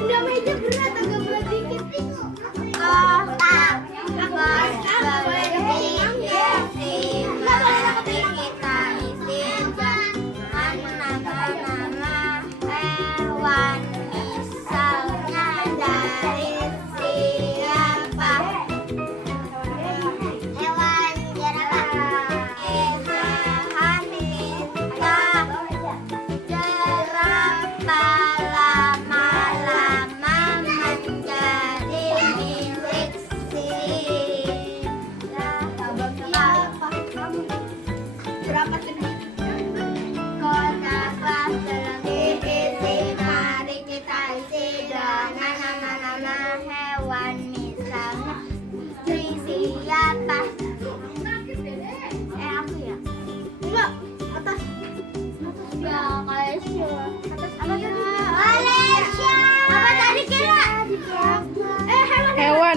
Bunda meja berat, agak berat dikit.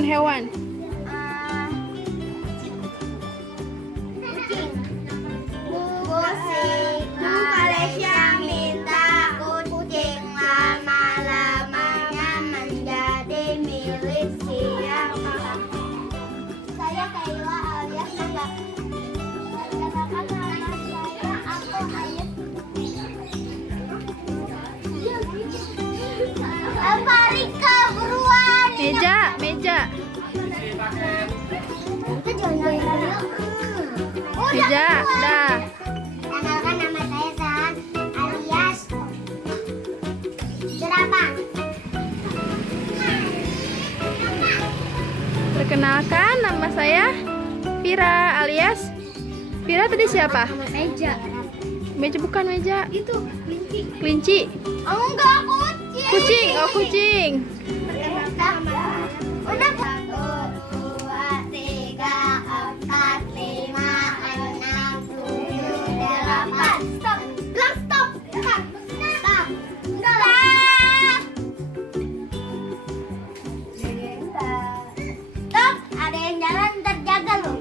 Hewan. Malaysia minta kucing, lama-lamanya menjadi milik siapa? Saya Kayla alias enggak. Katakan nama saya, aku Ayat. Rika, buruan. Meja. Udah, Dah. Kenalkan nama saya San alias Jerapah. Perkenalkan, nama saya Vira alias Vira. Tadi siapa? Meja. Meja bukan meja. Itu Kelinci. Oh enggak, kucing. Kucing. Oh, kucing. Udah. 1, 2, 3, 4, 5, 6, 7, 8. Stop. Bilang stop. Stop. Stop. Ada yang jalan, terjaga loh.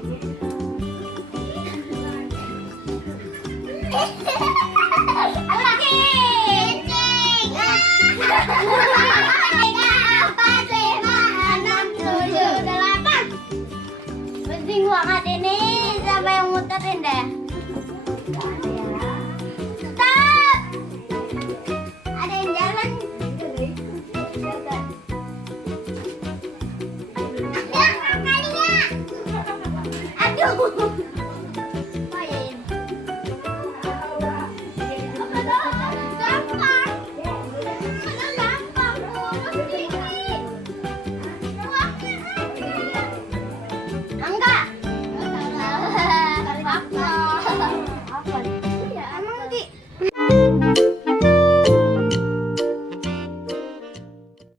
Kucing.